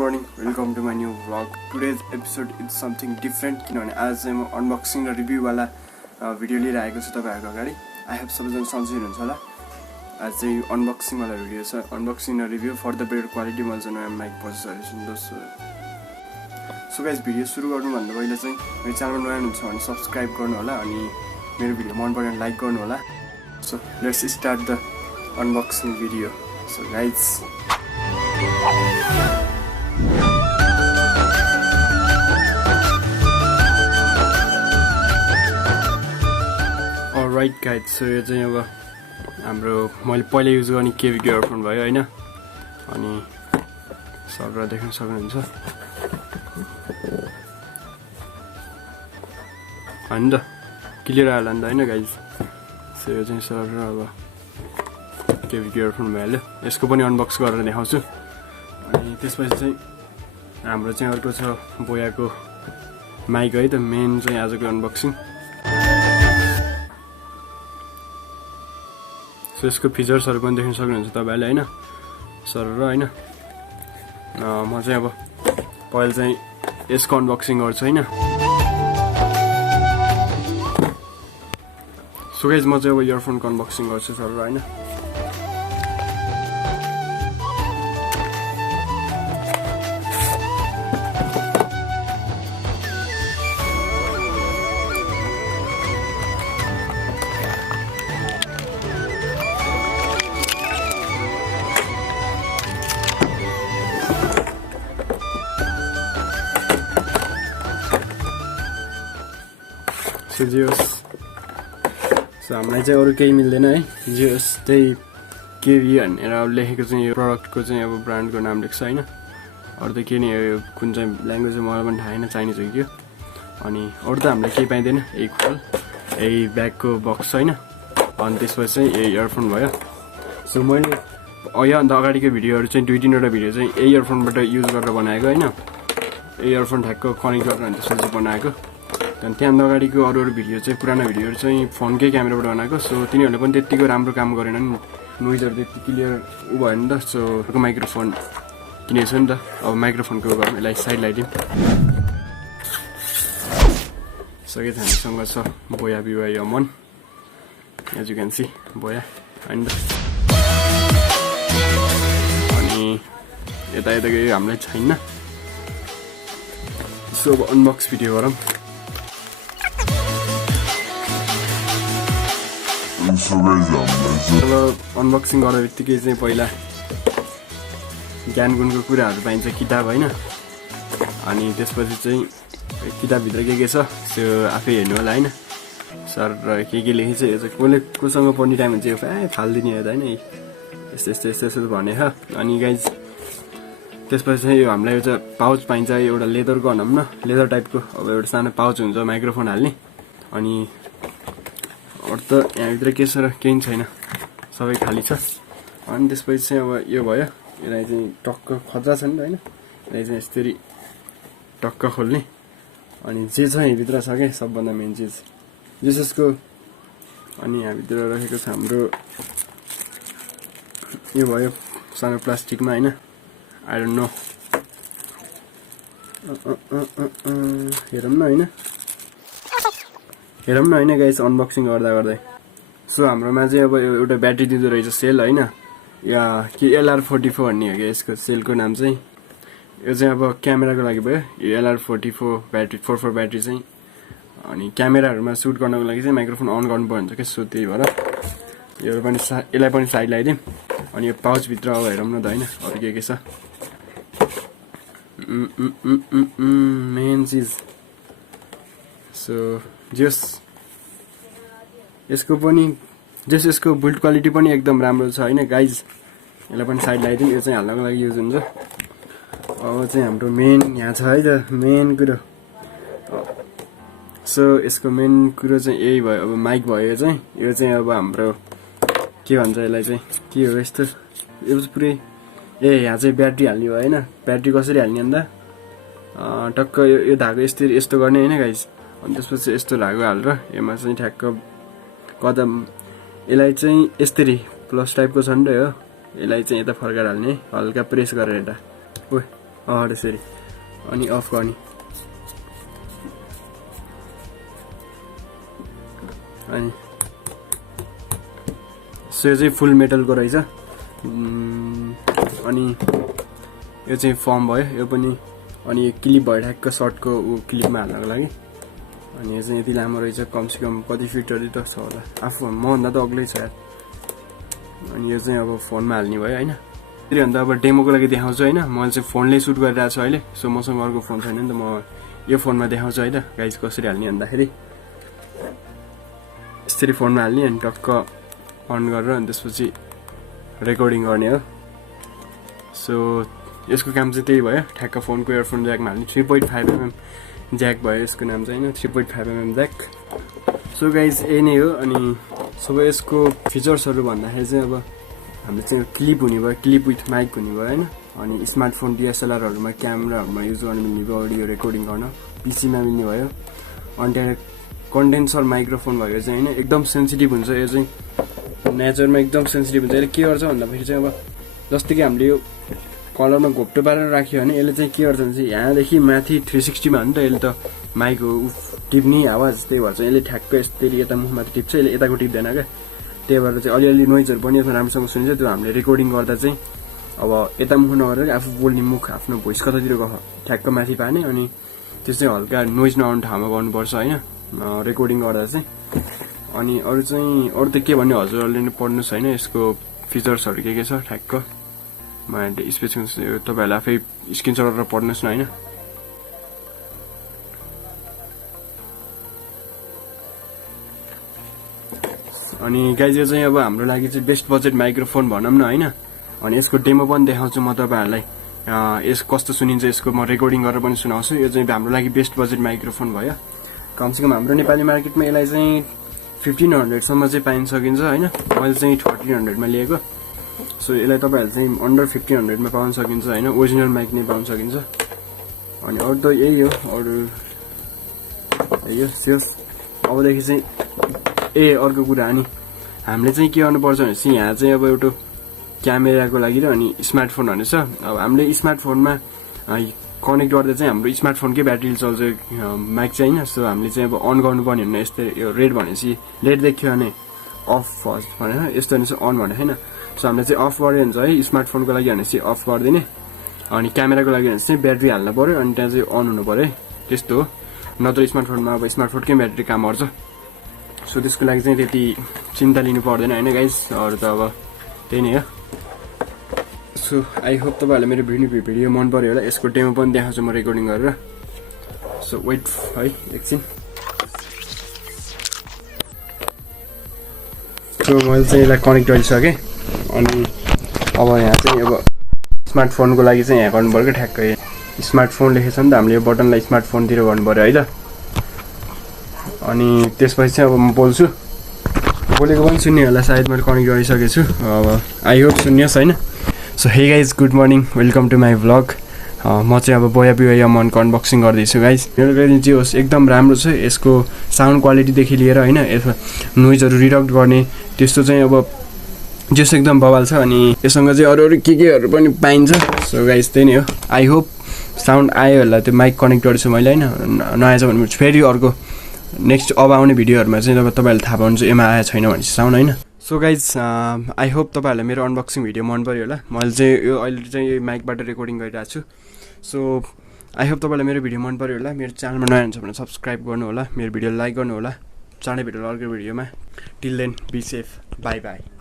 morning, welcome to my new vlog. Today's episode is something different किनभने आज चाहिँ म अनबक्सिङ र रिभ्यू वाला भिडियो लिएर आएको छु तपाईहरुको अगाडि. आई होप सबैजना सन्चै हुनुहुन्छ होला. आज चाहिँ अनबक्सिङ वाला भिडियो छ. अनबक्सिङ र review for the better quality म चाहिँ नयाँ माइक पर्चेस गरेको छु. सो गाइस भिडियो सुरु गर्नु भन्दा पहिले चाहिँ मेरो च्यानलमा नयाँ हुनुहुन्छ भने सब्स्क्राइब गर्नु होला अनि मेरो भिडियो मन पऱ्यो भने लाइक गर्नु होला. So let's start the unboxing video. So guys, alright guys, so यो चाहिँ अब हाम्रो मैले पहिला युज गर्ने केबी इयरफोन भयो हैन अनि सरर देख्न सक्नुहुन्छ हैन त क्लियर आयो नि त हैन गाइस. सो यो चाहिँ सरर अब केबी इयरफोन भइहाल्यो. यसको पनि अनबक्स गरेर देखाउँछु अनि त्यसपछि चाहिँ हाम्रो चाहिँ अर्को छ बोयाको माइक है त. मेन चाहिँ आजको अनबक्सिङ. सो यसको फिचर्सहरु पनि देख्न सक्नुहुन्छ तपाईहरुले हैन सरर हैन. म चाहिँ अब पहिला चाहिँ यसको अनबक्सिङ गर्छु हैन. सो गाइस म चाहिँ अब इयरफोनको अनबक्सिङ गर्छु सरर हैन. सो हामीलाई चाहिँ अरू केही मिल्दैन है. जियोस त्यही केभी भनेर अब लेखेको चाहिँ यो प्रडक्टको चाहिँ अब ब्रान्डको नाम लेख्छ हैन. अरू त के नि यो कुन चाहिँ ल्याङ्ग्वेज मलाई पनि थाहा छैन, चाइनिज हो कि. अनि अरू त हामीलाई केही पाइँदैन. यही खोल यही ब्यागको बक्स हैन. अनि त्यसपछि चाहिँ यही इयरफोन भयो. सो मैले योभन्दा अगाडिको भिडियोहरू चाहिँ 2-3वटा भिडियो चाहिँ यही इयरफोनबाट युज गरेर बनाएको हैन. इयरफोन ठ्याक्क कनेक्ट गरेर अनि त्यसपछि बनाएको. त्यहाँभन्दा अगाडिको अरू भिडियो चाहिँ पुरानो भिडियोहरू चाहिँ फोनकै क्यामेराबाट बनाएको. सो तिनीहरूले पनि त्यतिको राम्रो काम गरेन नि. नोइजहरू त्यति क्लियर भयो नि त. सो माइक्रोफोन किनेको छु नि त. अब माइक्रोफोनको घरमा यसलाई साइड लगाइदिउँ. सके हामीसँग छ बोया BY-M1 as you can C बोया हैन त. अनि यता यता गयो हामीलाई छैन. सो अब अनबक्स भिडियो गरौँ. अब अनबक्सिङ गर्ने बित्तिकै चाहिँ पहिला ज्ञान गुणको कुराहरू पाइन्छ किताब होइन. अनि त्यसपछि चाहिँ किताबभित्र के छ त्यो आफै हेर्नु होला होइन. सर र के लेखेछ यो चाहिँ कसले कोसँग पढ्ने टाइम हुन्छ यो फालिदिने हो त होइन. यस्तो यस्तो यस्तो यस्तो भने हो. अनि गाइज त्यसपछि चाहिँ यो हामीलाई एउटा पाउच पाइन्छ. एउटा लेदरको भनौँ न, लेदर टाइपको. अब एउटा सानो पाउच हुन्छ माइक्रोफोन हाल्ने. अनि अरू त यहाँभित्र के छ र केही छैन, सबै खाली छ. अनि त्यसपछि चाहिँ अब यो भयो. यसलाई चाहिँ टक्क खतरा छ नि त होइन. यसलाई चाहिँ यसरी टक्क खोल्ने. अनि जे छ यहाँभित्र छ क्या सबभन्दा मेन चिज जेसको. अनि यहाँभित्र रहेको छ हाम्रो यो भयो सानो प्लास्टिकमा होइन. आई डोन्ट नो हेरौँ न होइन. हेरौँ न होइन गाइस अनबक्सिङ गर्दा गर्दै. सो हाम्रोमा चाहिँ अब एउटा ब्याट्री दिँदो रहेछ सेल होइन. या के LR44 भन्ने हो क्या यसको सेलको नाम चाहिँ. यो चाहिँ अब क्यामेराको लागि भयो. यो LR44 ब्याट्री 44 ब्याट्री चाहिँ. अनि क्यामेराहरूमा सुट गर्नको लागि चाहिँ माइक्रोफोन अन गर्नुपर्ने हुन्छ क्या. सो त्यही भएर यो पनि यसलाई पनि साइड लगाइदिउँ. अनि यो पाउचभित्र अब हेरौँ न त होइन अरू के छ. मेन चिज. सो जस यसको पनि यसको बिल्ड क्वालिटी पनि एकदम राम्रो छ होइन गाइज. यसलाई पनि साइड लगाइदिउँ. यो चाहिँ हाल्नको लागि युज हुन्छ. अब चाहिँ हाम्रो मेन यहाँ छ है त मेन कुरो. सो यसको मेन कुरो चाहिँ यही भयो. अब माइक भयो चाहिँ यो चाहिँ अब हाम्रो के भन्छ यसलाई चाहिँ के हो यस्तो. यो पुरै यहाँ चाहिँ ब्याट्री हाल्ने भयो होइन. ब्याट्री कसरी हाल्ने अन्त टक्क यो धागो यस्तो गर्ने होइन गाइज. अनि त्यसपछि यस्तो धागो हालेर यसमा चाहिँ ठ्याक्क कदम यसलाई चाहिँ यसरी प्लस टाइपको छ नि त हो. यसलाई चाहिँ यता फर्काएर हाल्ने हल्का प्रेस गरेर यता त्यसरी अनि अफ गर्ने अनि सो यो चाहिँ फुल मेटलको रहेछ अनि यो चाहिँ फर्म भयो यो पनि अनि यो क्लिप भयो ठ्याक्क सर्टको क्लिपमा हाल्नको लागि अनि यो चाहिँ यति लामो रहेछ कमसेकम कति फिटहरू त छ होला आफू मभन्दा त अग्लै छ यार अनि यो चाहिँ अब फोनमा हाल्ने भयो होइन फेरि अन्त अब डेमोको लागि देखाउँछु होइन मैले चाहिँ फोनले सुट गरिरहेको छु अहिले सो मसँग अर्को फोन छैन नि त म यो फोनमा देखाउँछु है त गाइस कसरी हाल्ने भन्दाखेरि यसरी फोनमा हाल्ने अनि टक्क अन गरेर अनि त्यसपछि रेकर्डिङ गर्ने हो सो यसको काम चाहिँ त्यही भयो ठ्याक्क फोनको इयरफोन ज्याकमा हाल्ने 3.5mm ज्याक भयो यसको नाम चाहिँ होइन 3.5mm ज्याक सो गाइज यही नै हो अनि सबै यसको फिचर्सहरू भन्दाखेरि चाहिँ अब हामीले चाहिँ क्लिप हुने भयो क्लिप विथ माइक हुने भयो होइन अनि स्मार्टफोन डिएसएलआरहरूमा क्यामेराहरूमा युज गर्न मिल्ने भयो अडियो रेकर्डिङ गर्न पिसीमा मिल्ने भयो अनि त्यहाँ कन्डेन्सर माइक्रोफोन भयो चाहिँ होइन एकदम सेन्सिटिभ हुन्छ यो चाहिँ नेचरमा एकदम सेन्सिटिभ हुन्छ यसले के गर्छ भन्दाखेरि चाहिँ अब जस्तै कि हामीले यो कलरमा घोप्टो पारेर राख्यो भने यसले चाहिँ के गर्छ भने चाहिँ यहाँदेखि माथि 360मा हो नि त यसले त माइक टिप्ने आवाज त्यही भएर चाहिँ यसले ठ्याक्क यसरी यता मुखमाथि टिप्छ यसले यताको टिप्दैन क्या त्यही भएर चाहिँ अलिअलि नोइजहरू पनि यसमा राम्रोसँग सुनिन्छ त्यो हामीले रेकर्डिङ गर्दा चाहिँ अब यता मुख नगरेर आफू बोल्ने मुख आफ्नो भोइस कतातिर ठ्याक्क माथि पार्ने अनि त्यो चाहिँ हल्का नोइज नआउने ठाउँमा गर्नुपर्छ होइन रेकर्डिङ गर्दा चाहिँ अनि अरू त के भन्ने हजुरहरूले नै पढ्नुहोस् होइन यसको फिचर्सहरू के छ ठ्याक्क मैले स्पेसिफिकेसन तपाईँहरूले आफै स्क्रिनसट गरेर पढ्नुहोस् न होइन अनि गाइज यो चाहिँ अब हाम्रो लागि चाहिँ बेस्ट बजेट माइक्रोफोन भनौँ न होइन अनि यसको डेमो पनि देखाउँछु म तपाईँहरूलाई यस कस्तो सुनिन्छ यसको म रेकर्डिङ गरेर पनि सुनाउँछु यो चाहिँ हाम्रो लागि बेस्ट बजेट माइक्रोफोन भयो कमसेकम हाम्रो नेपाली मार्केटमा यसलाई चाहिँ 1500सम्म चाहिँ पाइन सकिन्छ होइन मैले चाहिँ 1300मा लिएको सो यसलाई तपाईँहरूले चाहिँ अन्डर 1500मा पाउन सकिन्छ होइन ओरिजिनल माइक नै पाउन सकिन्छ अनि अरू त यही हो अरू यो सेल्स अबदेखि चाहिँ अर्को कुरा अनि हामीले चाहिँ के गर्नुपर्छ भने चाहिँ यहाँ चाहिँ अब एउटा क्यामेराको लागि र अनि स्मार्टफोनहरू छ अब हामीले स्मार्टफोनमा कनेक्ट गर्दा चाहिँ हाम्रो स्मार्टफोनकै ब्याट्री चल्छ माइक चाहिँ होइन सो हामीले चाहिँ अब अन गर्नुपर्ने होइन यस्तै यो रेड भनेपछि रेड देख्यो भने अफ फर्स्ट भनेर यस्तो भनेपछि अन भने होइन सो हामीले चाहिँ अफ गऱ्यो भने चाहिँ स्मार्टफोनको लागि भनेपछि अफ गरिदिने अनि क्यामेराको लागि भने चाहिँ ब्याट्री हाल्नु पऱ्यो अनि त्यहाँ चाहिँ अन हुनु पऱ्यो है त्यस्तो हो नत्र स्मार्टफोनमा अब स्मार्टफोनकै ब्याट्री काम गर्छ सो त्यसको लागि चाहिँ त्यति चिन्ता लिनु पर्दैन होइन गाइस अरू त अब त्यही नै हो सो आई होप तपाईँहरूलाई मेरो भिडियो मन पऱ्यो होला यसको डेमो पनि देखाउँछु म रेकर्डिङ गरेर सो वेट है एकछिन सो मैले चाहिँ यसलाई कनेक्ट गरिसकेँ अनि अब यहाँ चाहिँ अब स्मार्टफोनको लागि चाहिँ यहाँ गर्नु पऱ्यो क्या ठ्याक्कै स्मार्टफोन लेखेको छ नि त हामीले यो बटनलाई स्मार्टफोनतिर गर्नु पऱ्यो है त अनि त्यसपछि चाहिँ अब म बोल्छु बोलेको पनि सुन्ने होला सायद मैले कनेक्ट गरिसकेको छु अब आई होप सुन्नुहोस् होइन so hey guys good morning welcome to my vlog म चाहिँ अब बोया बिवाया मनको अनबक्सिङ गर्दैछु गाइज मेरो लागि चाहिँ होस् एकदम राम्रो छ यसको साउन्ड क्वालिटीदेखि लिएर होइन यसमा नोइजहरू रिडक्ट गर्ने त्यस्तो चाहिँ अब जस एकदम बवाल छ अनि यससँग चाहिँ अरू केहरू पनि पाइन्छ सो गाइज त्यही नै हो आई होप साउन्ड आयो होला त्यो माइक कनेक्ट गर्छु मैले होइन नआएछ भने फेरि अर्को नेक्स्ट अब आउने भिडियोहरूमा चाहिँ तपाईँहरूले थाहा पाउनुहुन्छ एमा आएको छैन भनेपछि साउन्ड होइन सो गाइज आई होप तपाईँहरूलाई मेरो अनबक्सिङ भिडियो मन पऱ्यो होला मैले चाहिँ यो अहिले चाहिँ यो माइकबाट रेकर्डिङ गरिरहेको छु सो आई होप तपाईँलाई मेरो भिडियो मन पऱ्यो होला मेरो च्यानलमा नयाँ हुन्छ भने सब्सक्राइब गर्नु होला मेरो भिडियो लाइक गर्नु होला चाँडै भेटौँ अर्को भिडियोमा till then be safe bye by